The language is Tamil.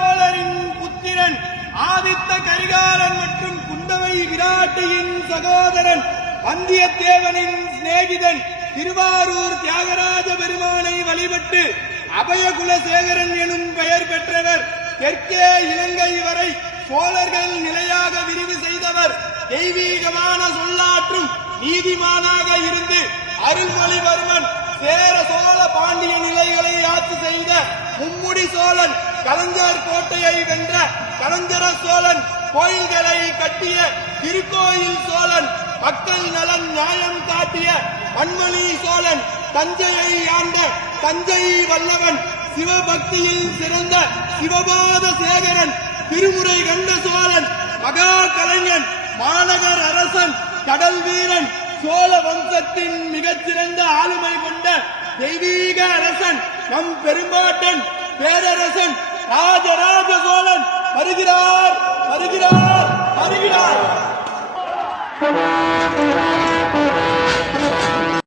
சோழரின் புத்திரன், ஆதித்த கரிகாலன் மற்றும் குந்தவை விராட்டியின் சகோதரன், வந்தியத்தேவனின் சிநேகிதன், திருவாரூர் தியாகராஜ பெருமானை வழிபட்டு அபயகுலசேகரன் எனும் பெயர் பெற்றவர். தெற்கே இலங்கை வரை சோழர்கள் நிலையாக விரிவு செய்தவர். தெய்வீகமான சொல்லாற்றும் நீதிமானாக இருந்து அருள்மொழிவர்மன் சேர சோழ பாண்டிய நிலைகளை ஆட்சி செய்த மும்முடி சோழன், கலைஞர் கோட்டையை வென்ற கலைஞர சோழன், கோயில்களை கட்டிய திருக்கோயில் சோழன், மக்கள் நலன் நியாயம் காட்டிய மண்மணி சோழன், தஞ்சையை ஆண்ட தஞ்சை வல்லவன், சிவபக்தியில் சிறந்த சிவபாத சேகரன், திருமுறை கண்ட சோழன், மகா கலைஞன், மாநகர் அரசன், கடல் வீரன், சோழ வம்சத்தின் மிகச்சிறந்த ஆளுமை கொண்ட தெய்வீக அரசன், நம் பெரும்பாட்டன் பேரரசன் ராஜராஜ சோழன் வருகிறார்.